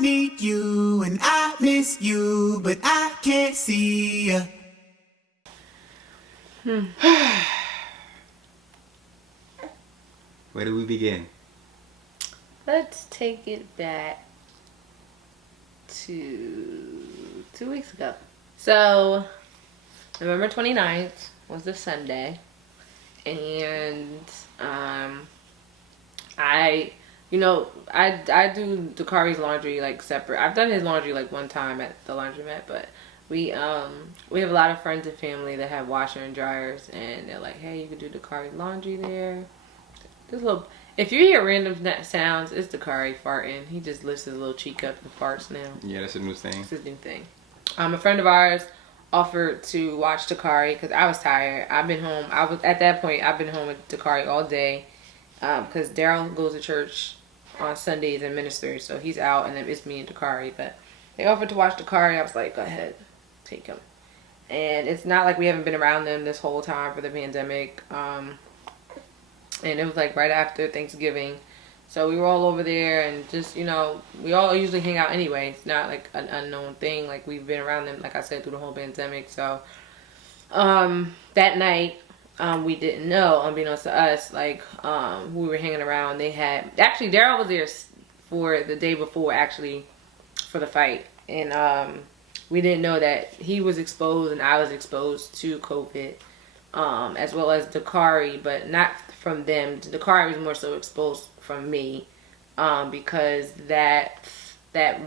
need you and I miss you, but I can't see ya. Where do we begin? Let's take it back to 2 weeks ago. So, November 29th was the Sunday. And, I do Dakari's laundry, like, separate. I've done his laundry, like, one time at the laundromat, but we have a lot of friends and family that have washer and dryers, and they're like, hey, you can do Dakari's laundry there. This little, if you hear random sounds, it's Dakari farting. He just lifts his little cheek up and farts now. Yeah, that's a new thing. It's his new thing. A friend of ours offered to watch Dakari because I was tired. I've been home. At that point, I've been home with Dakari all day because Daryl goes to church on Sundays and ministers, so he's out, and then it's me and Dakari. But they offered to watch Dakari. I was like, go ahead, take him. And it's not like we haven't been around them this whole time for the pandemic. And it was like right after Thanksgiving. So we were all over there and just, we all usually hang out anyway. It's not like an unknown thing. Like we've been around them, like I said, through the whole pandemic. So that night, we didn't know, unbeknownst to us, like we were hanging around. Actually Daryl was there for the day before, actually, for the fight. And we didn't know that he was exposed and I was exposed to COVID, as well as Dakari, but not from them. Dakari was more so exposed from me, because that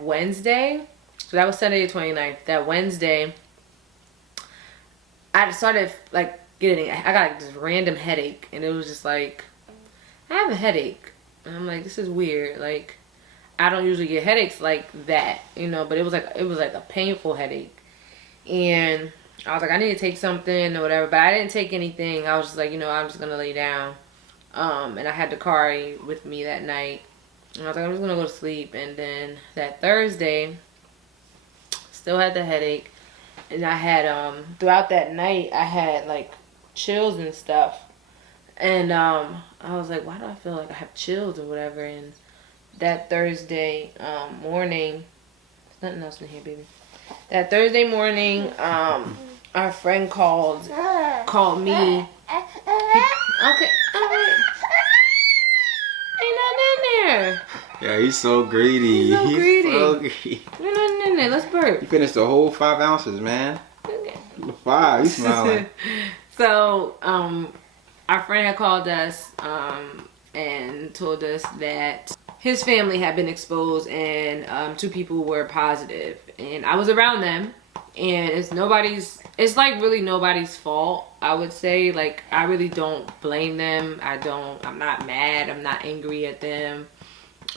Wednesday, so that was Sunday the 29th, that Wednesday, I started like I got like this random headache, and it was just like, I have a headache, and I'm like, this is weird, like, I don't usually get headaches like that, but it was like a painful headache, and I was like, I need to take something or whatever, but I didn't take anything. I was just like, I'm just gonna lay down. And I had Dakari with me that night, and I was like, I'm just gonna go to sleep. And then that Thursday, still had the headache, and I had throughout that night I had like chills and stuff, and I was like, why do I feel like I have chills or whatever? And that Thursday morning, there's nothing else in here, baby. That Thursday morning, our friend called me. Okay, alright. Ain't nothing in there. Yeah, he's so greedy. He's so greedy. So greedy. Ain't nothing in there. Let's burp. You finished the whole 5 ounces, man. Okay. 5, you smiling. So, our friend had called us and told us that his family had been exposed, and 2 people were positive, and I was around them, and it's like really nobody's fault, I would say. Like, I really don't blame them. I'm not mad, I'm not angry at them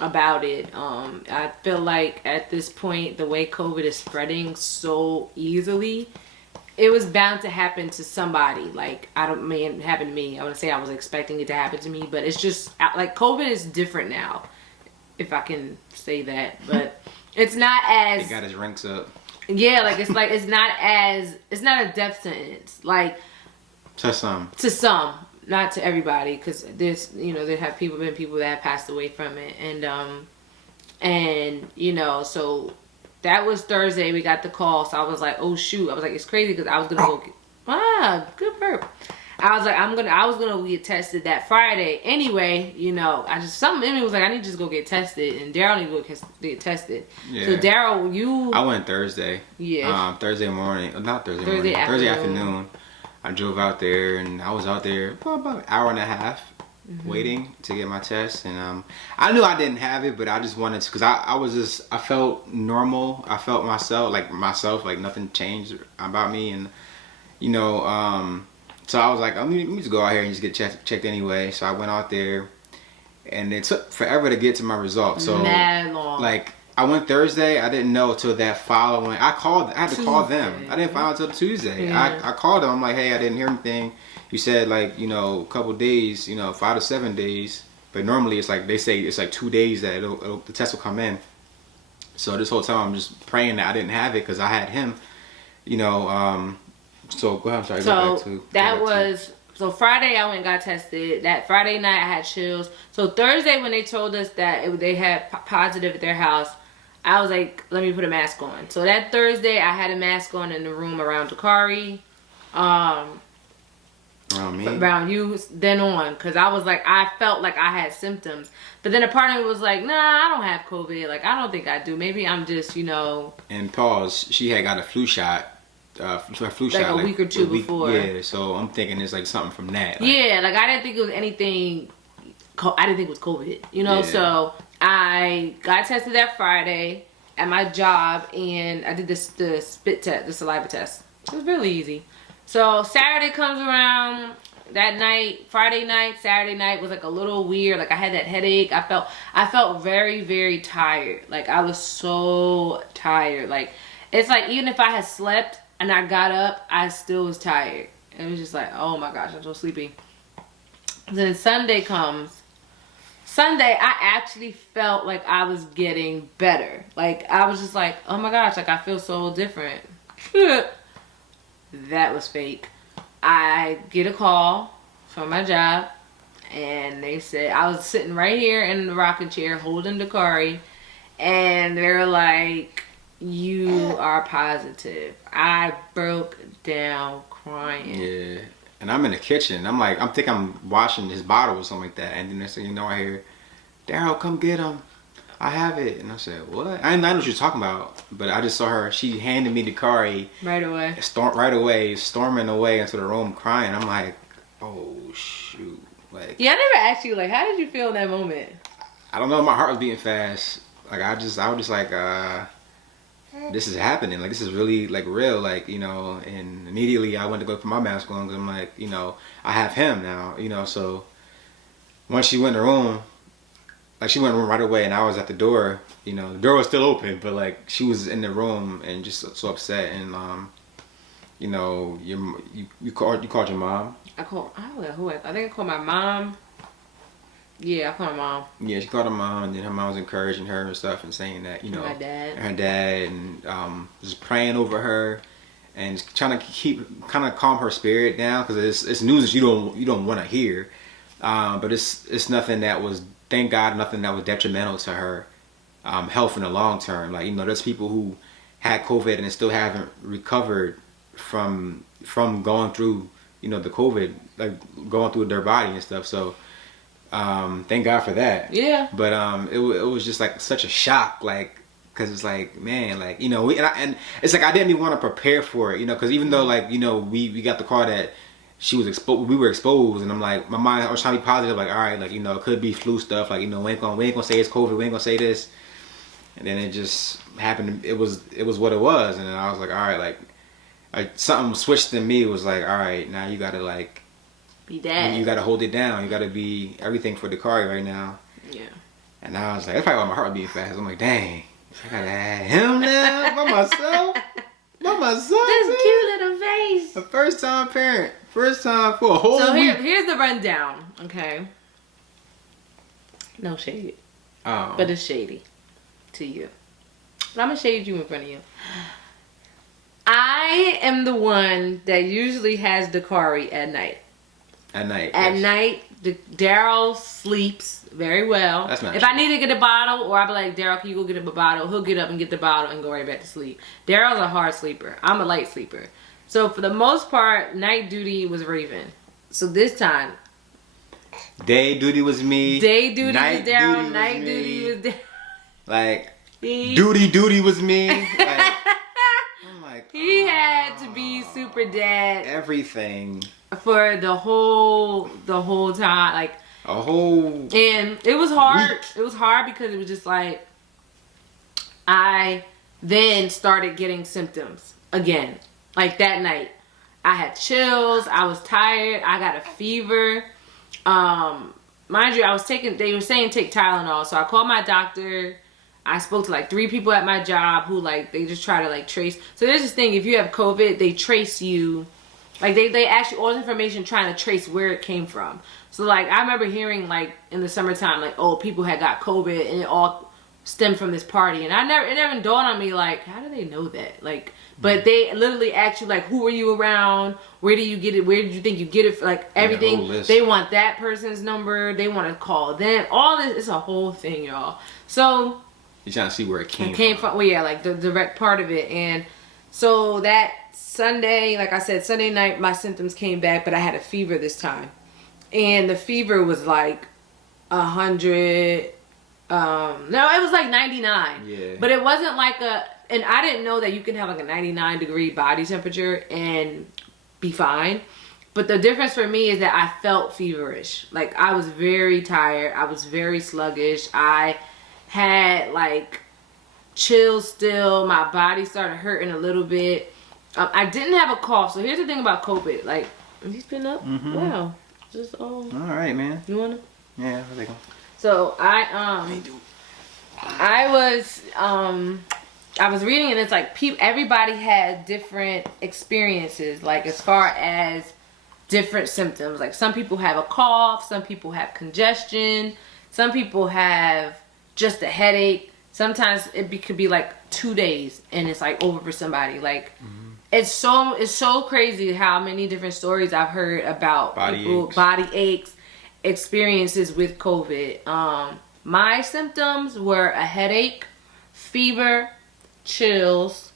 about it. I feel like at this point, the way COVID is spreading so easily, it was bound to happen to somebody. Like, it happened to me. I want to say I was expecting it to happen to me, but it's just like COVID is different now, if I can say that. But it's not as, He got his ranks up. Yeah, like it's not a death sentence, like To some, not to everybody, because there's there have been people that have passed away from it, and so that was Thursday. We got the call, so I was like, oh shoot, I was like, it's crazy because I was gonna go good burp. I was gonna get tested that Friday anyway. Something in me was like, I need to just go get tested, and Daryl need to go get tested. Yeah. So Daryl, I went Thursday. Yeah. Thursday morning, not Thursday morning. Thursday afternoon. I drove out there, and I was out there for about an hour and a half, waiting to get my test, and I knew I didn't have it, but I just wanted to, because I felt normal. I felt myself, like nothing changed about me, and so I was like, let me just go out here and just get checked anyway. So I went out there, and it took forever to get to my results. So mad long. Like, I went Thursday. I didn't know till that following. I had to call them. I didn't find out till Tuesday. Yeah. I called them. I'm like, hey, I didn't hear anything. You said like, a couple days, 5 to 7 days. But normally it's like, they say it's like 2 days that the test will come in. So this whole time I'm just praying that I didn't have it, because I had him, so go ahead. I'm sorry. So Friday I went and got tested. That Friday night I had chills. So Thursday when they told us that they had positive at their house, I was like, let me put a mask on. So that Thursday, I had a mask on in the room around Dakari. Around me? Around you, then on. Because I was like, I felt like I had symptoms. But then a part of me was like, nah, I don't have COVID. Like, I don't think I do. Maybe I'm just, And pause, she had got a flu shot. Like a week or two before. Yeah, so I'm thinking it's like something from that. Like, yeah, like I didn't think it was anything. I didn't think it was COVID, Yeah. So I got tested that Friday at my job, and I did the spit test, the saliva test. It was really easy. So Saturday comes around. That night, Friday night, Saturday night was like a little weird. Like I had that headache. I felt very, very tired. Like I was so tired. Like it's like even if I had slept and I got up, I still was tired. It was just like, oh my gosh, I'm so sleepy. Then Sunday comes. Sunday, I actually felt like I was getting better. Like I was just like, oh my gosh, like I feel so different. That was fake. I get a call from my job, and they said, I was sitting right here in the rocking chair holding Dakari, and they're like, you are positive. I broke down crying. Yeah. And I'm in the kitchen. I'm thinking I'm washing his bottle or something like that. And then next thing you know, I hear, Daryl, come get him. I have it. And I said, what? I didn't know what you were talking about. But I just saw her. She handed me the Dakari. Right away. Storming away into the room crying. I'm like, oh, shoot. Like, yeah, I never asked you, like, how did you feel in that moment? I don't know. My heart was beating fast. Like, I was just like, this is happening. Like, this is really, like, real. Like, and immediately I went to go put my mask on because I'm like, I have him now, So once she went in the room, like, she went in the room right away, and I was at the door. The door was still open, but, like, she was in the room and just so upset. And, you called your mom? I don't know who I think I called my mom. Yeah, I called my mom. Yeah, she called her mom, and then her mom was encouraging her and stuff and saying that, my dad. And her dad, and just praying over her and trying to kind of calm her spirit down because it's news that you don't want to hear. But it's nothing that was, thank God, nothing that was detrimental to her health in the long term. Like, there's people who had COVID and still haven't recovered from going through, the COVID, like going through their body and stuff. So thank God for that. Yeah. But it was just like such a shock, like, because it's like, man, like, and it's like I didn't even want to prepare for it, because even though, like, we got the call that she was exposed, we were exposed, and I'm like, my mind, I was trying to be positive, like, all right, like, it could be flu stuff, like, we ain't gonna say it's COVID, we ain't gonna say this, and then it just happened. It was what it was, and then I was like, all right, like something switched in me. It was like, all right, now you gotta, like, be dad. You gotta hold it down. You gotta be everything for Dakari right now. Yeah. And I was like, that's probably why my heart beating fast. I'm like, dang, I gotta have him now by myself. By myself. This cute little face. A first time parent. First time for a whole week. Here's the rundown, okay? No shade. Oh. But it's shady to you. But I'm gonna shade you in front of you. I am the one that usually has Dakari at night. At night. At night, Daryl sleeps very well. That's not if true. I need to get a bottle, or I'll be like, Daryl, can you go get him a bottle? He'll get up and get the bottle and go right back to sleep. Daryl's a hard sleeper. I'm a light sleeper. So for the most part, night duty was Raven. So this time, day duty was me. Day duty night was Daryl. duty Night was duty me. was Daryl. Like, He duty was me. Like, I'm like, he had to be super dad everything. for the whole time. Like, A whole and it was hard. week. It was hard because it was just like I then started getting symptoms again. Like that night, I had chills. I was tired. I got a fever. Mind you, they were saying take Tylenol. So I called my doctor. I spoke to like 3 people at my job who like, they just try to like trace. So there's this thing, if you have COVID, they trace you. Like they ask you all this information trying to trace where it came from. So like I remember hearing like in the summertime, like, oh, people had got COVID and it all stemmed from this party. And it never dawned on me, like, how do they know that? Like, but they literally ask you, like, who were you around? Where do you get it? Where did you think you get it? Like, everything. whole list. They want that person's number. They want to call them. All this, it's a whole thing, y'all. So You're trying to see where it came from. Well, yeah, like the direct part of it. And so that Sunday, like I said, Sunday night, my symptoms came back, but I had a fever this time. And the fever was like 100. No, it was like 99. Yeah. But it wasn't like and I didn't know that you can have like a 99 degree body temperature and be fine. But the difference for me is that I felt feverish. Like I was very tired. I was very sluggish. I had like chills still. My body started hurting a little bit. I didn't have a cough. So here's the thing about COVID. Like, he's been up? Mm-hmm. Wow. Just all right, man. You wanna? Yeah, I think. So I was reading, and it's like everybody had different experiences, like as far as different symptoms. Like some people have a cough, some people have congestion, some people have just a headache. Sometimes could be like 2 days and it's like over for somebody. Like it's so crazy how many different stories I've heard about body aches, experiences with COVID. My symptoms were a headache, fever, chills.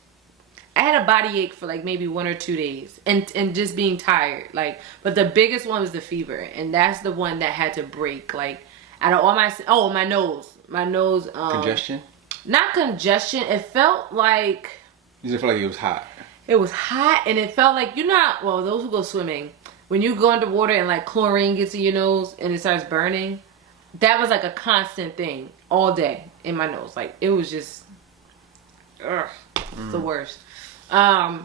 I had a body ache for like maybe 1 or 2 days and just being tired. Like, but the biggest one was the fever, and that's the one that had to break. Like, out of all my nose. Congestion? Not congestion. It felt like. You just felt like it was hot. It was hot, and it felt like those who go swimming, when you go underwater and like chlorine gets in your nose and it starts burning, that was like a constant thing all day in my nose. Like it was just, it's the worst. So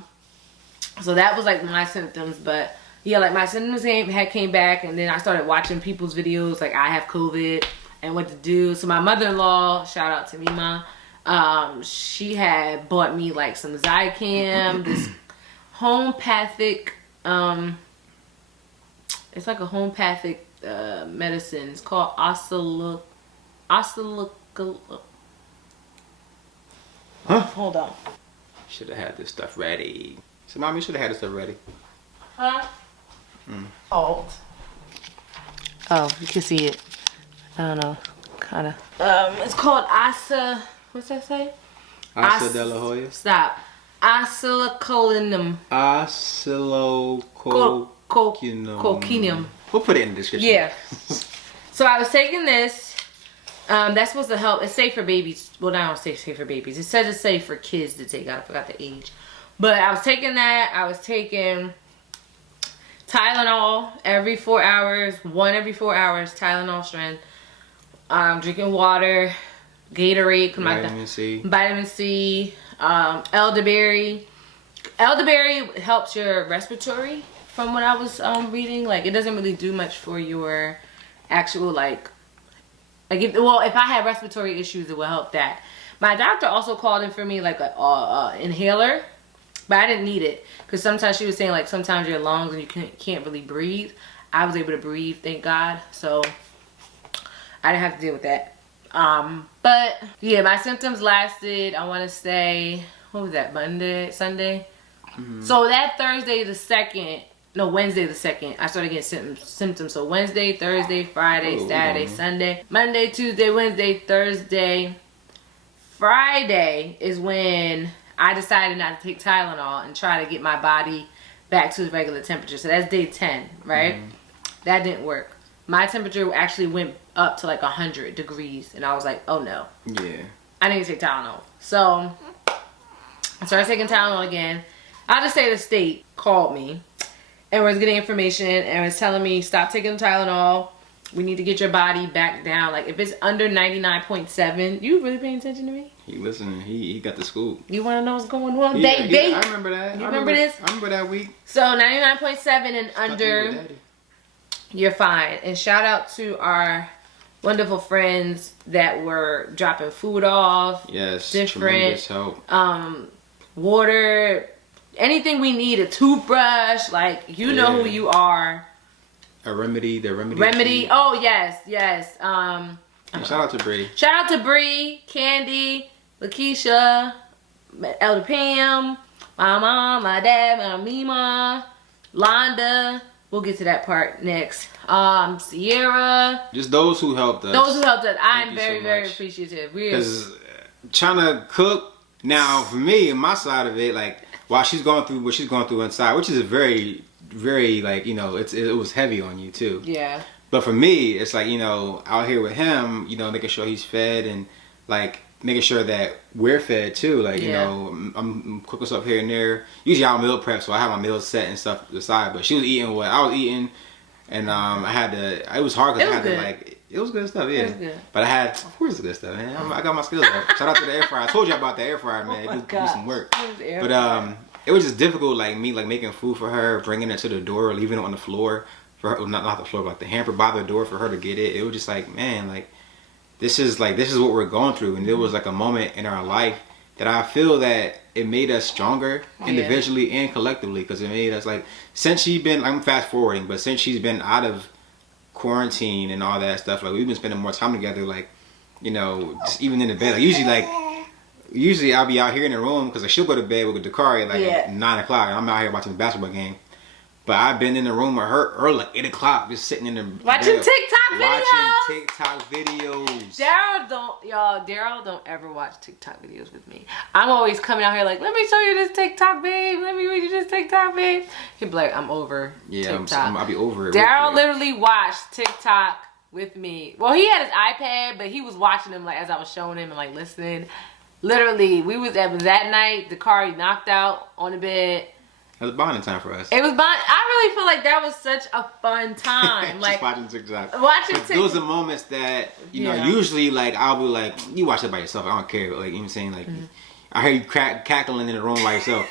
that was like my symptoms, but yeah, like my symptoms came back, and then I started watching people's videos like I have COVID and what to do. So my mother-in-law, shout out to Mima, she had bought me like some Zicam, this homeopathic, it's like a homeopathic medicine. It's called Hold on. Should have had this stuff ready. So, Mommy, should have had this stuff ready. Huh? Oh, you can see it. I don't know. Kind of. It's called what's that say? Asa de la Hoya? Stop. Acylcolinum. Acylcolinum. We'll put it in the description. Yeah. So I was taking this. That's supposed to help. It's safe for babies. Well, I don't say safe for babies. It says it's safe for kids to take. I forgot the age. But I was taking that. I was taking Tylenol every 4 hours. One every 4 hours. Tylenol strength. Drinking water. Gatorade. Vitamin C. Elderberry. Elderberry helps your respiratory, from what I was reading. Like, it doesn't really do much for your actual if I had respiratory issues, it will help that. My doctor also called in for me like a inhaler, but I didn't need it because sometimes she was saying like sometimes your lungs and you can't really breathe. I was able to breathe, thank God, so I didn't have to deal with that. But yeah, my symptoms lasted, I want to say, what was that, Sunday? So that Wednesday the 2nd, I started getting symptoms. So Wednesday, Thursday, Friday, Saturday, Sunday, Monday, Tuesday, Wednesday, Thursday, Friday is when I decided not to take Tylenol and try to get my body back to the regular temperature. So that's day 10, right? That didn't work. My temperature actually went up to like 100 degrees, and I was like, oh no. Yeah. I need to take Tylenol. So I started taking Tylenol again. I'll just say the state called me and was getting information and was telling me, stop taking Tylenol. We need to get your body back down. Like, if it's under 99.7, you really paying attention to me? He listening. He got the scoop. You want to know what's going on? Yeah, I remember that. You remember this? I remember that week. So 99.7 and under, you're fine. And shout out to our wonderful friends that were dropping food off. Yes, different tremendous help. Water, anything we need, a toothbrush, like, you know who you are. The remedy. Oh yes. And shout out to Bree. Shout out to Bree, Candy, Lakeisha, Elder Pam, my mom, my dad, my Mima, Londa. We'll get to that part next. Sierra. Just those who helped us. I'm very, very appreciative. Because trying to cook. Now, for me, on my side of it, like, while she's going through what she's going through inside, which is a very, very, like, you know, it was heavy on you, too. Yeah. But for me, it's like, you know, out here with him, you know, making sure he's fed and, like, making sure that we're fed, too. Like, you know, I'm cooking stuff here and there. Usually I'll meal prep, so I have my meals set and stuff aside. But she was eating what I was eating. And I had to, it was hard because I had to, like, it was good stuff, yeah. It was good. But I had, of course it's good stuff, man. I got my skills up. Shout out to the air fryer. I told you about the air fryer, man. It do some work. But it was just difficult, like me, like making food for her, bringing it to the door, leaving it on the floor for her, not the floor, but the hamper by the door for her to get it. It was just like, man, like this is what we're going through. And there was like a moment in our life that I feel that it made us stronger individually and collectively, because it made us, like, since she's been, I'm fast forwarding, but since she's been out of quarantine and all that stuff, like, we've been spending more time together, like, you know, just even in the bed. Like, usually I'll be out here in the room because she'll go to bed with Dakari like at 9 o'clock, and I'm out here watching the basketball game. But I've been in the room with her early, like 8 o'clock, just sitting in the watching bed, TikTok videos. Daryl don't ever watch TikTok videos with me. I'm always coming out here like, let me show you this TikTok, babe. Let me read you this TikTok, babe. He'd be like, I'm over TikTok. I'll be over it. Daryl literally watched TikTok with me. Well, he had his iPad, but he was watching them like as I was showing him and like listening. Literally, it was that night. Dakari knocked out on the bed. It was bonding time for us. It was bond. I really feel like that was such a fun time. Like watching TikTok. TikTok. Those are moments that you know. Usually, like I'll be like, you watch it by yourself. I don't care. Like, you know what I'm saying? Like, I hear you cackling in the room by yourself.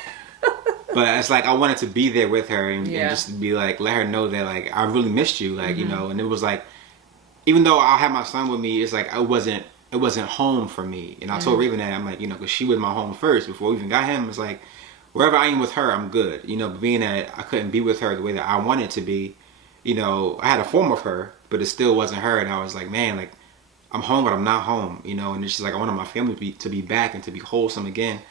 But it's like I wanted to be there with her and just be like, let her know that like I really missed you. Like, you know. And it was like, even though I had my son with me, it's like it wasn't home for me. And I told Raven that, I'm like, you know, because she was my home first before we even got him. It's like, wherever I am with her, I'm good. You know, but being that I couldn't be with her the way that I wanted to be, you know, I had a form of her, but it still wasn't her. And I was like, man, like, I'm home, but I'm not home, you know. And it's just like I wanted my family to be back and to be wholesome again.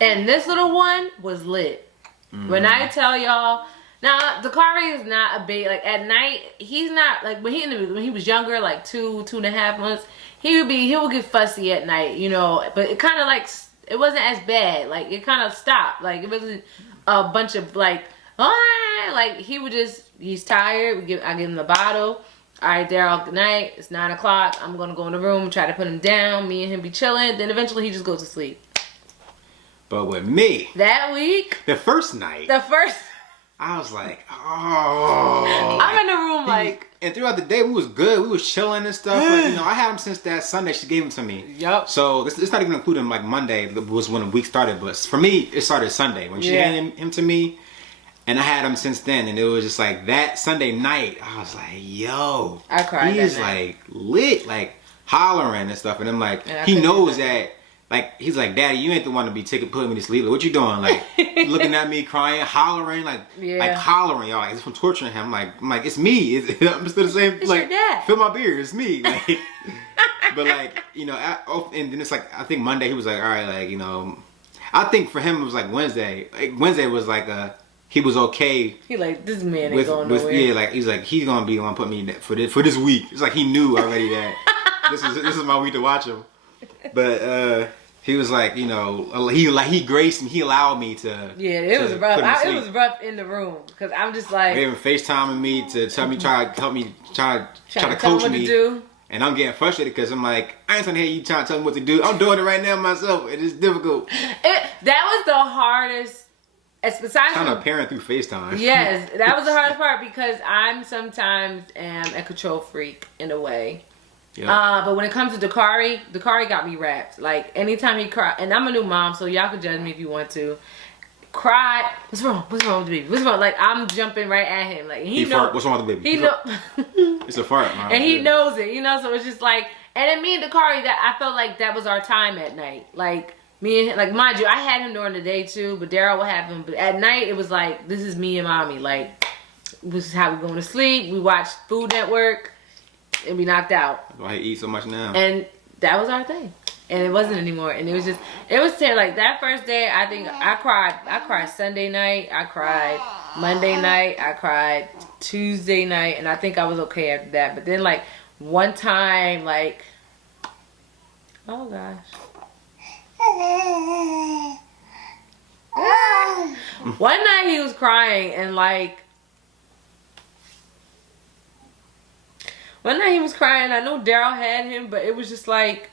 And this little one was lit. When I tell y'all, now Dakari is not a baby. Like at night, he's not like when he was younger, like 2.5 months. He would get fussy at night, you know. But it kind of like. It wasn't as bad. Like, it kind of stopped. Like, it wasn't a bunch of, like, like, he would just, he's tired. I give him the bottle. All right, Daryl, good night. It's 9 o'clock. I'm going to go in the room, try to put him down. Me and him be chilling. Then eventually he just goes to sleep. But with me. That week. The first night. I was like, oh. I'm in the room like. And throughout the day, we was good. We was chilling and stuff. Like, you know, I had him since that Sunday she gave him to me. Yep. So it's not even including like Monday was when the week started. But for me, it started Sunday when she handed him to me. And I had him since then. And it was just like that Sunday night. I was like, yo. I cried. He's like lit, like hollering and stuff. And I'm like, he knows that. Like, he's like, Daddy, you ain't the one to be putting me to sleep. Like, what you doing? Like, looking at me, crying, hollering, like hollering, y'all. Like, it's from torturing him. I'm like, it's me. I'm still the same. It's like, your dad. Fill my beer. It's me. Like, but like, you know, and then it's like, I think Monday he was like, all right, like, you know, I think for him it was like Wednesday. Like, Wednesday was like he was okay. He like, this man ain't going nowhere. Yeah, like he's gonna be the one put me for this week. It's like he knew already that this is my week to watch him. But he was like, you know, he graced me. He allowed me to. Yeah, it was rough. It was rough in the room because I'm just like. They even FaceTiming me to tell me, try to help me, try to coach me. To do. And I'm getting frustrated because I'm like, I ain't trying to hear you trying to tell me what to do. I'm doing it right now myself. It is difficult. That was the hardest. Besides trying to parent through FaceTime. Yes, that was the hardest part because I'm sometimes am a control freak in a way. Yeah. But when it comes to Dakari got me wrapped. Like anytime he cried, and I'm a new mom, so y'all can judge me if you want to. Cried. What's wrong? What's wrong with the baby? What's wrong? Like I'm jumping right at him. Like he knows. Fart. What's wrong with the baby? He know. It's a fart, man. And he knows it. You know, so it's just like. And then me and Dakari, that I felt like that was our time at night. Like me and him, like mind you, I had him during the day too, but Daryl would have him. But at night, it was like this is me and mommy. Like this is how we going to sleep. We watch Food Network. And we knocked out. That's why he eats so much now. And that was our thing. And it wasn't anymore. And it was terrible. Like that first day, I think I cried. I cried Sunday night. I cried Monday night. I cried Tuesday night. And I think I was okay after that. But then like one time, like Oh gosh. One night he was crying and like. One night he was crying. I know Daryl had him, but it was just like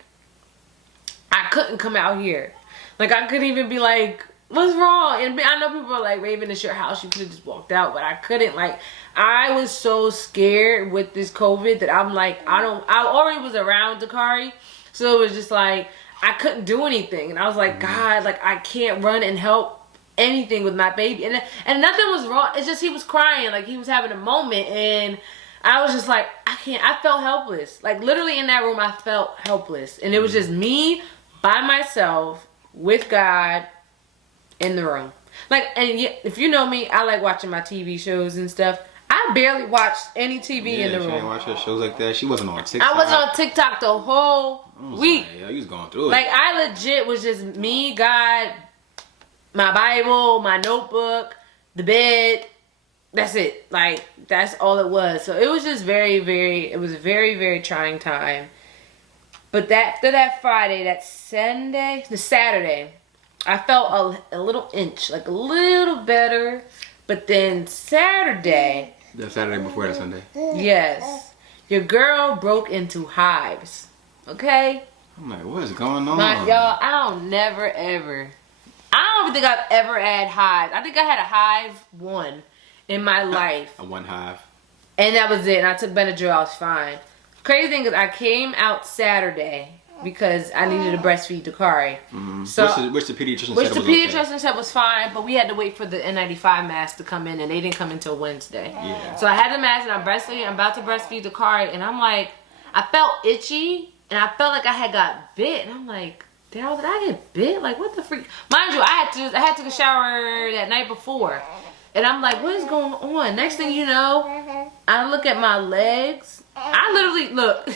I couldn't come out here. Like I couldn't even be like, "What's wrong?" And I know people are like, "Raven, it's your house. You could have just walked out," but I couldn't. Like I was so scared with this COVID that I'm like, I already was around Dakari, so it was just like I couldn't do anything, and I was like, God, like I can't run and help anything with my baby, and nothing was wrong. It's just he was crying, like he was having a moment, and I was just like, I can't. I felt helpless. Like literally in that room, I felt helpless, and it was just me by myself with God in the room. Like, and if you know me, I like watching my TV shows and stuff. I barely watched any TV in the room. She didn't watch her shows like that. She wasn't on TikTok. I was on TikTok the whole week. Like, yeah, you was going through it. Like I legit was just me, God, my Bible, my notebook, the bed. That's it. Like that's all it was. So it was just very, very trying time. But after that Friday, the Saturday, I felt a little inch, like a little better. But then Saturday. The Saturday before that Sunday. Yes. Your girl broke into hives. Okay? I'm like, what is going on? Y'all, I don't ever. I don't think I've ever had hives. I think I had a hive one in my life. A one hive. And that was it. And I took Benadryl. I was fine. Crazy thing is I came out Saturday because I needed to breastfeed Dakari. Mm-hmm. So, which the pediatrician said was fine, but we had to wait for the N95 mask to come in, and they didn't come until Wednesday. Yeah. So I had the mask, and I'm about to breastfeed Dakari, and I'm like, I felt itchy, and I felt like I had got bit, and I'm like, Daryl, did I get bit? Like, what the freak? Mind you, I had to take a shower that night before, and I'm like, what is going on? Next thing you know, I look at my legs. I literally look.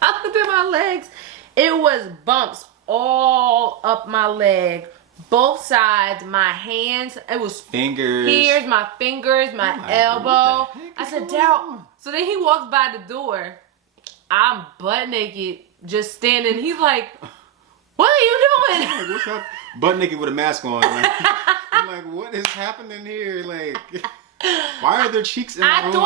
I looked at my legs. It was bumps all up my leg, both sides, my hands. It was fingers. Here's my fingers, my elbow. I said, Daryl. So then he walks by the door. I'm butt naked, just standing. He's like, what are you doing? What's up? Butt naked with a mask on. Like, I'm like, what is happening here? Like, why are there cheeks in my room?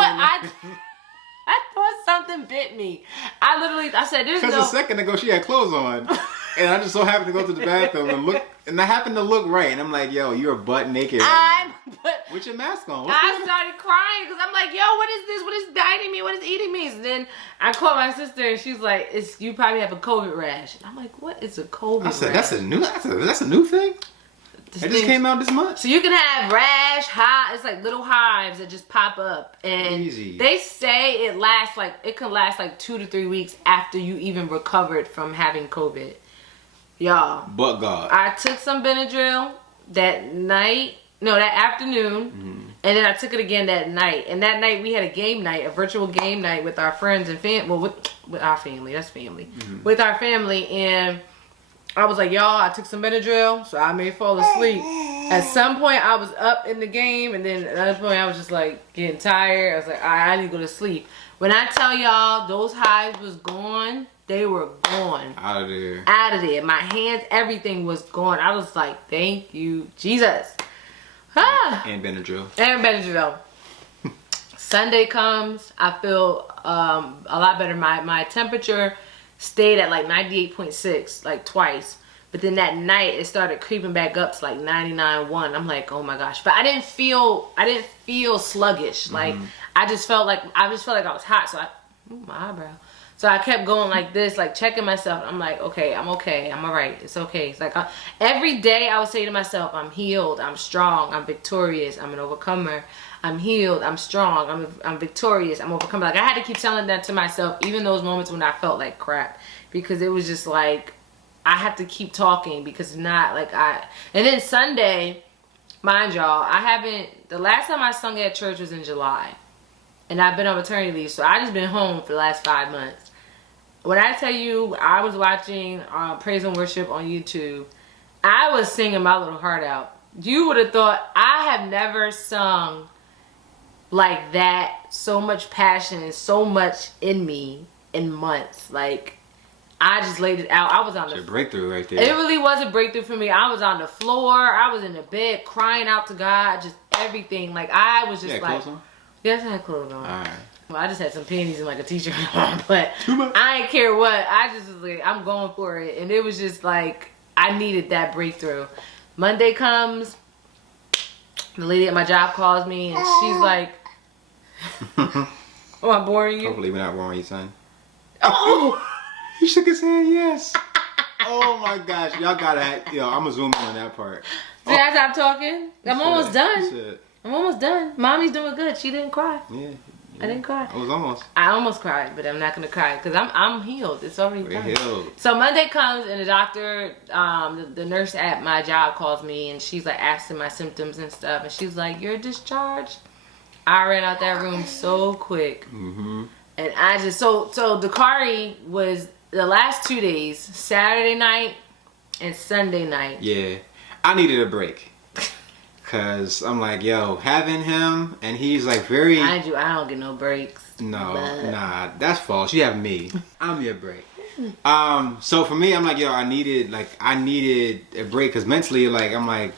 I thought something bit me. I said, there's no... Because a second ago, she had clothes on. And I just so happened to go to the bathroom and look. And I happened to look right. And I'm like, yo, you're butt naked right now. With your mask on. I started crying because I'm like, yo, what is this? What is biting me? What is eating me? And then I called my sister and she's like, you probably have a COVID rash. And I'm like, what is a COVID rash? I said, that's a new thing? It just came out this month. So you can have rash, it's like little hives that just pop up, and they say it can last like 2 to 3 weeks after you even recovered from having COVID. Y'all. But God. I took some Benadryl that afternoon, and then I took it again that night. And that night we had a virtual game night with our friends and with our family. That's family. Mm-hmm. With our family, and I was like, y'all, I took some Benadryl, so I may fall asleep. At some point, I was up in the game, and then at another point, I was just like getting tired. I was like, I need to go to sleep. When I tell y'all, those hives was gone, they were gone. Out of there. Out of there. My hands, everything was gone. I was like, thank you, Jesus. And Benadryl. And Benadryl. Sunday comes, I feel a lot better. My temperature stayed at like 98.6 like twice, but then that night it started creeping back up to like 99.1. I'm like, oh my gosh. But I didn't feel sluggish. Like I just felt like I was hot. So my eyebrow. So I kept going like this, like checking myself. I'm like, okay, I'm all right, it's okay. It's like every day I would say to myself, I'm healed, I'm strong, I'm victorious, I'm an overcomer. I'm healed, I'm strong, I'm victorious, I'm overcoming. Like I had to keep telling that to myself, even those moments when I felt like crap, because it was just like I have to keep talking, because not like and then Sunday, mind y'all, the last time I sung at church was in July, and I've been on maternity leave, so I just been home for the last 5 months. When I tell you I was watching praise and worship on YouTube, I was singing my little heart out. You would have thought I have never sung like that, so much passion and so much in me in months. Like I just laid it out. I was on It's the a breakthrough right there. It really was a breakthrough for me. I was on the floor. I was in the bed crying out to God. Just everything. Like I was just like, clothes on? yes, I had clothes on. All right. Well, I just had some panties and like a t-shirt on, but Too much. I didn't care what. I just was like, I'm going for it, and it was just like I needed that breakthrough. Monday comes, the lady at my job calls me, and she's like, "Am I boring you?" Hopefully we're not boring you, son. Oh. He shook his head, yes. Oh my gosh, y'all gotta, I'm gonna zoom in on that part. Did I stop talking? I'm almost done. Shit. I'm almost done. Mommy's doing good. She didn't cry. Yeah. I didn't cry. I was almost. I almost cried, but I'm not gonna cry because I'm healed. It's already We're done. healed. So Monday comes and the doctor, the nurse at my job calls me and she's like asking my symptoms and stuff, and she's like, "You're discharged." I ran out that room so quick, Mm-hmm. and I just so Dakari was the last 2 days, Saturday night and Sunday night. Yeah, I needed a break. Cause I'm like, yo, having him, and he's like very. I don't get no breaks. No, But- nah, that's false. You have me. I'm your break. So for me, I'm like, yo, I needed a break, cause mentally, like, I'm like,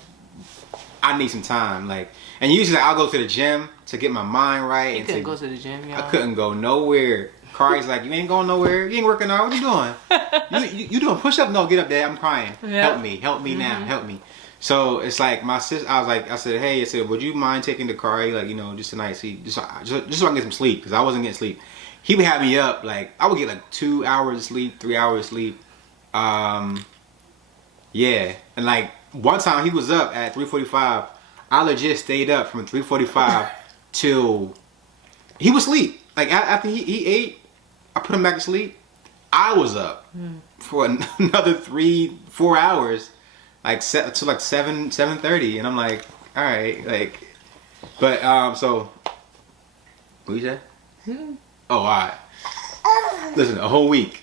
I need some time, like, and usually I'll go to the gym to get my mind right. You couldn't go to the gym, y'all. I couldn't go nowhere. Kari's like, you ain't going nowhere. You ain't working out. What you doing? you doing push up? No, get up there. I'm crying. Yeah. Help me now. Help me. So it's like my sister. I said, hey, would you mind taking the Kari, like, just tonight, see, just so I can get some sleep, because I wasn't getting sleep. He would have me up, like, I would get like 2 hours of sleep, 3 hours of sleep. Yeah, and like one time he was up at 3:45. I legit stayed up from 3:45 till he was asleep. Like after he ate, I put him back to sleep. I was up for another 3-4 hours, like to like 7:30, and I'm like, all right, like, but so what you say? Oh, all right. Listen, a whole week.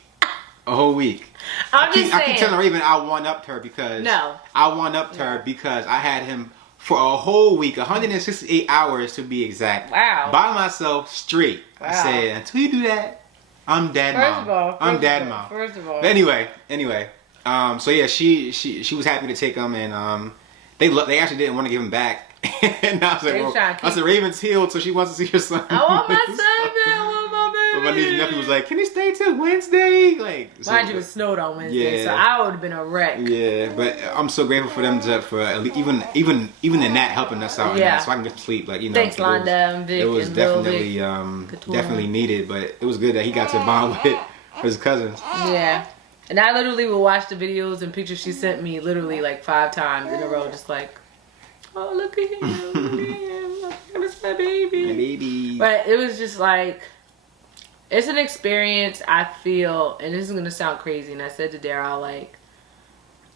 I'm just saying. I keep telling Raven I one-upped her because I had him for a whole week, 168 hours to be exact. Wow. By myself, straight. Wow. I said, until you do that, I'm dad mom. I'm dad mom. First of all. But anyway. So yeah, she was happy to take him, and they actually didn't want to give him back. And I was like, well, I said, Raven's healed, so she wants to see her son. I want my son back. I want my baby. But my niece and nephew was like, can he stay till Wednesday? Like, mind you, it snowed on Wednesday, yeah. so I would have been a wreck. Yeah, but I'm so grateful for them for even in that helping us out. Yeah. So I can get to sleep. Like, Thanks, Londa and Vic. It was and definitely needed, but it was good that he got to bond with his cousins. Yeah. And I literally would watch the videos and pictures she sent me literally like 5 times in a row, just like, oh, look at him, look at him, that's my baby. My baby. But it was just like, it's an experience, I feel, and this is going to sound crazy, and I said to Daryl, like,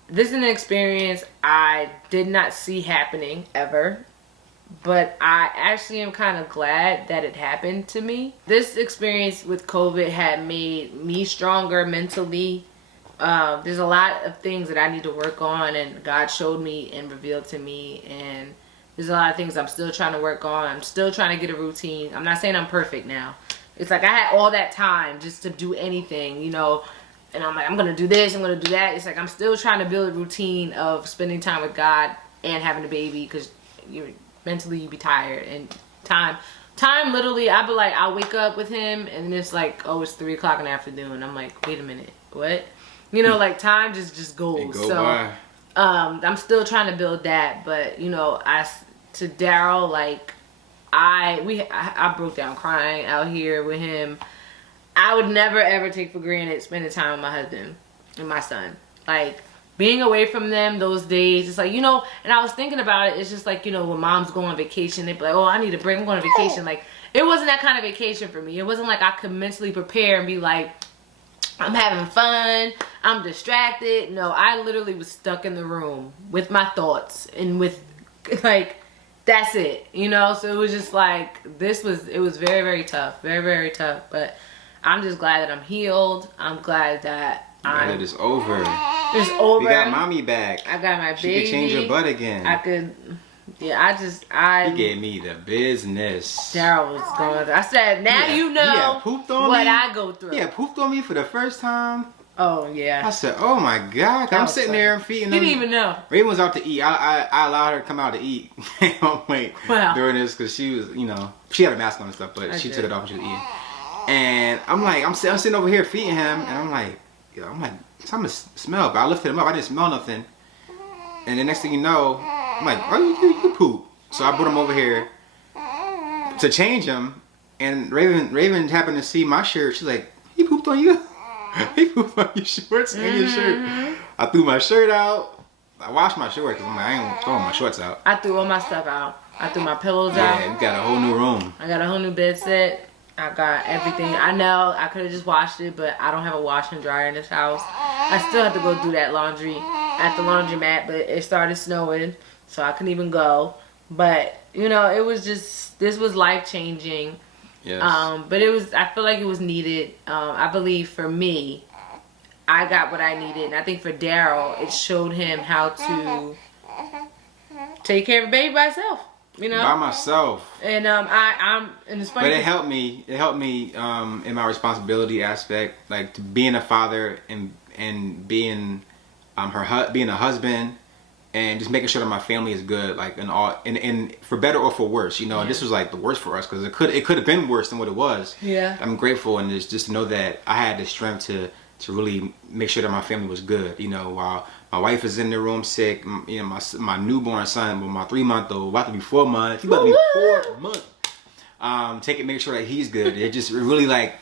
this is an experience I did not see happening ever, but I actually am kind of glad that it happened to me. This experience with COVID had made me stronger mentally. There's a lot of things that I need to work on, and God showed me and revealed to me, and there's a lot of things I'm still trying to work on. I'm still trying to get a routine. I'm not saying I'm perfect now. It's like I had all that time just to do anything, and I'm like, I'm going to do this, I'm going to do that. It's like I'm still trying to build a routine of spending time with God and having a baby, because mentally you be tired, and time literally, I'll be like, I'll wake up with him, and it's like, oh, it's 3 o'clock in the afternoon. I'm like, wait a minute, what? Like time just goes. So I'm still trying to build that, but to Daryl, like I broke down crying out here with him. I would never ever take for granted spending time with my husband and my son. Like being away from them those days, it's like, and I was thinking about it, it's just like, when moms go on vacation, they'd be like, oh, I need a break, I'm going on vacation. Like it wasn't that kind of vacation for me. It wasn't like I could mentally prepare and be like, I'm having fun, I'm distracted. No, I literally was stuck in the room with my thoughts and with, like, that's it, So it was just like, it was very, very tough. Very, very tough. But I'm just glad that I'm healed. I'm glad that it's over. It's over. You got mommy back. I got my baby. She could change your butt again. I could. Yeah, He gave me the business. Daryl was going. I said, now you know pooped on what me. I go through. Yeah, pooped on me for the first time Oh yeah. I said, "Oh my God!" I'm sitting there feeding He them. didn't even know. Raven was out to eat. I allowed her to come out to eat. Wow. During this because she was, she had a mask on and stuff, but she took it off when she was eating. And I'm sitting over here feeding him, and I'm like, something smell. But I lifted him up. I didn't smell nothing. And the next thing you know, I'm like, "Oh, you poop." So I brought him over here to change him, and Raven happened to see my shirt. She's like, "He pooped on you." He pooped on your shorts and your shirt. I threw my shirt out. I washed my shorts because I'm like, I ain't throwing my shorts out. I threw all my stuff out. I threw my pillows out. Yeah, you got a whole new room. I got a whole new bed set. I got everything. I know I could have just washed it, but I don't have a wash and dryer in this house. I still have to go do that laundry at the laundromat, but it started snowing, so I couldn't even go. But, it was just, this was life-changing. Yes. But I feel like it was needed. I believe for me, I got what I needed. And I think for Daryl, it showed him how to take care of a baby by himself. By myself. And and it's funny. But it helped me. It helped me in my responsibility aspect, like to being a father and being being a husband. And just making sure that my family is good, like and for better or for worse, And this was like the worst for us because it could have been worse than what it was. Yeah. I'm grateful and just to know that I had the strength to really make sure that my family was good. While my wife is in the room sick, my newborn son, my 3-month-old, about to be 4 months, he's about to be 4 months. Make sure that he's good. It really like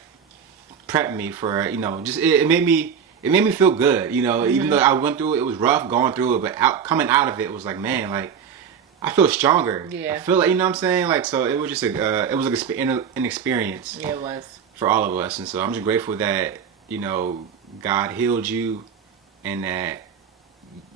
prepped me for it made me. It made me feel good, even though I went through it, it was rough going through it, but coming out of it was like, man, like, I feel stronger. Yeah. I feel like, you know what I'm saying? Like, so it was just it was like an experience. Yeah, it was. For all of us. And so I'm just grateful that, God healed you and that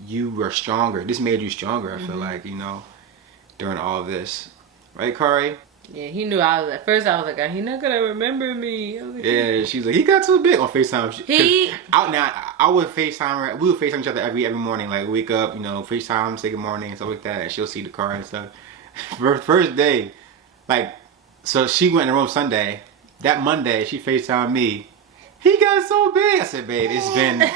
you were stronger. This made you stronger, I feel like, during all of this. Right, Kari? Yeah, he knew at first I was like, he's not gonna remember me. Yeah, she's like, he got too big on FaceTime. Out now, I would FaceTime her. We would FaceTime each other every morning. Like, wake up, FaceTime, say good morning, and stuff like that. And she'll see the car and stuff. First day, like, so she went in the room Sunday. That Monday, she FaceTimed me. He got so big. I said, babe, it's been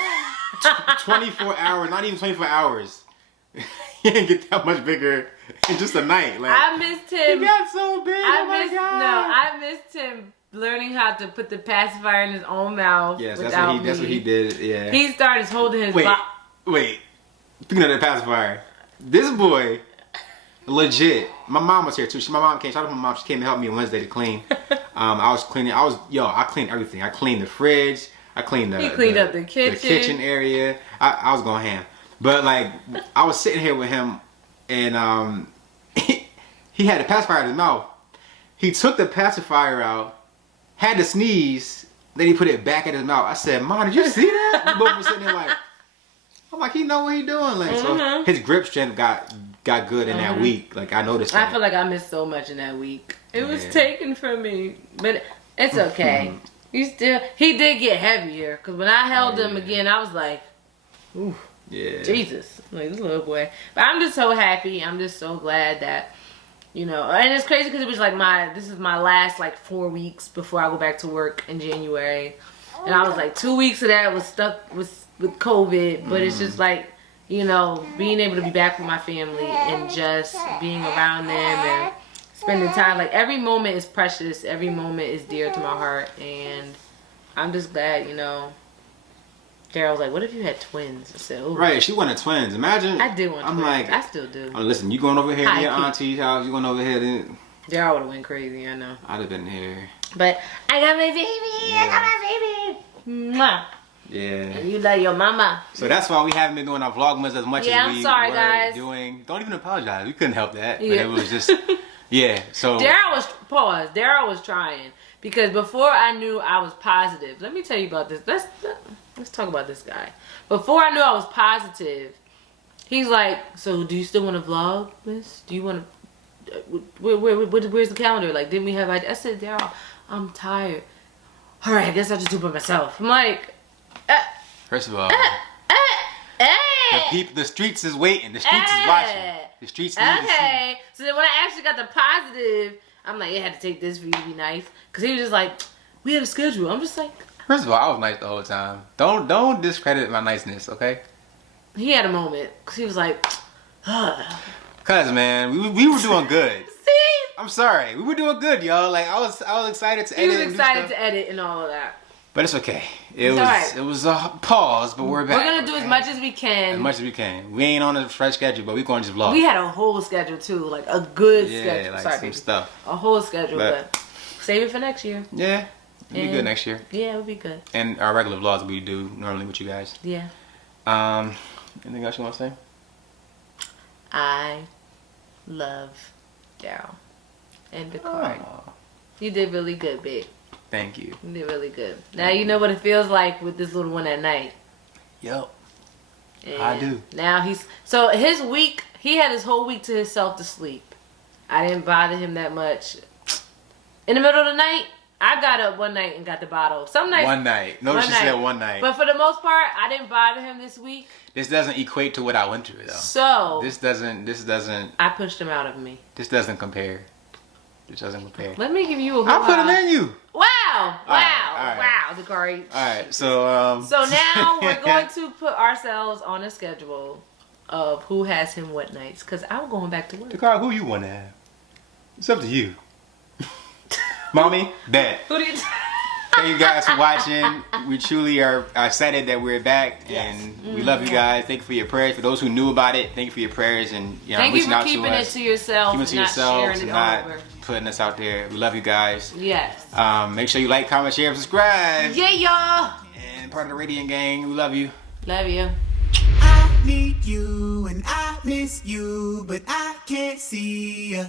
24 hours, not even 24 hours. He didn't get that much bigger in just a night. Like, I missed him. He got so big. I missed him learning how to put the pacifier in his own mouth. Yes, that's what he did. Yeah. He started holding his. Wait. Speaking of the pacifier, this boy, legit. My mom was here too. My mom came. Shout out to my mom. She came to help me on Wednesday to clean. I was cleaning. I cleaned everything. I cleaned the fridge. I cleaned He cleaned up the kitchen. The kitchen area. I was going ham. But like, I was sitting here with him, and he had the pacifier in his mouth. He took the pacifier out, had to sneeze, then he put it back in his mouth. I said, "Mom, did you see that?" We both were sitting there like, I'm like, he know what he doing. Like, so his grip strength got good in that week. Like, I noticed that. I feel like I missed so much in that week. It was taken from me, but it's okay. He did get heavier because when I held him again, I was like, ooh. Yeah. Jesus, like this little boy. But I'm just so happy. I'm just so glad that, and it's crazy because it was like this is my last like 4 weeks before I go back to work in January. And I was like 2 weeks of that was stuck with COVID. But it's just like, being able to be back with my family and just being around them and spending time. Like every moment is precious. Every moment is dear to my heart. And I'm just glad, Daryl was like, what if you had twins? I said, oh. Right, she wanted twins. Imagine. I did want twins. Like, I still do. Listen, you going over here to your auntie's house, you going over here to... Daryl would have went crazy, I know. I'd have been here. But I got my baby! Yeah. I got my baby! Mwah. Yeah. And you love your mama. So that's why we haven't been doing our Vlogmas as much as we I'm sorry, were guys. doing. Don't even apologize. We couldn't help that. Yeah. But it was just... Yeah, so... Daryl was trying. Because before I knew I was positive. Let me tell you about this. Let's talk about this guy. Before I knew I was positive, he's like, so do you still want to vlog this? Do you want to, where's the calendar? Like, didn't we have, I said, Daryl, I'm tired. All right, I guess I'll just do it by myself. I'm like, First of all, the streets is waiting. The streets is watching. The streets need to see. So then when I actually got the positive, I'm like, it had to take this for you to be nice. Because he was just like, we had a schedule. I'm just like, First of all, I was nice the whole time. Don't discredit my niceness, okay? He had a moment because he was like, Cause man, we were doing good. see? I'm sorry, we were doing good, y'all. Like I was excited to He edit. was and do excited stuff. to edit and all of that. But it's okay. It's alright. It was a pause, but we're back. We're gonna do as much as we can. As much as we can. We ain't on a fresh schedule, but we gonna just vlog. We had a whole schedule too, like a good yeah, schedule. like Sorry, some baby. stuff. A whole schedule, But- but save it for next year. Yeah, it'll be good And- next year. Yeah, it'll be good. And our regular vlogs we do normally with you guys. Yeah. Anything else you want to say? I love Daryl and Dakari. Oh, You did really good, babe. thank you. You did really good. Now you know what it feels like with this little one at night. Yep. And I do. Now so his week, he had his whole week to himself to sleep. I didn't bother him that much. In the middle of the night, I got up one night and got the bottle. Some nights. One night. Notice she said one night. But for the most part, I didn't bother him this week. This doesn't equate to what I went through though. So This doesn't I pushed him out of me. This doesn't compare. This doesn't compare. Let me give you a I'll put a menu. Wow. right. Wow, Dakari. Alright, so So now we're going to put ourselves on a schedule of who has him what nights. Because I'm going back to work. Dakar, who you want to have? It's up to you. Mommy, Dad. Who do you Thank you guys for watching. We truly are excited that we're back, and we love you guys. Thank you for your prayers. For those who knew about it, thank you for your prayers and Thank you reaching for out keeping to it us. to yourself Keeping it and to not yourselves sharing and it not over. putting us out there. We love you guys. Yes. Make sure you like, comment, share, and subscribe. Yeah, y'all. And part of the Radiant Gang, we love you. Love you. I need you and I miss you, but I can't see ya.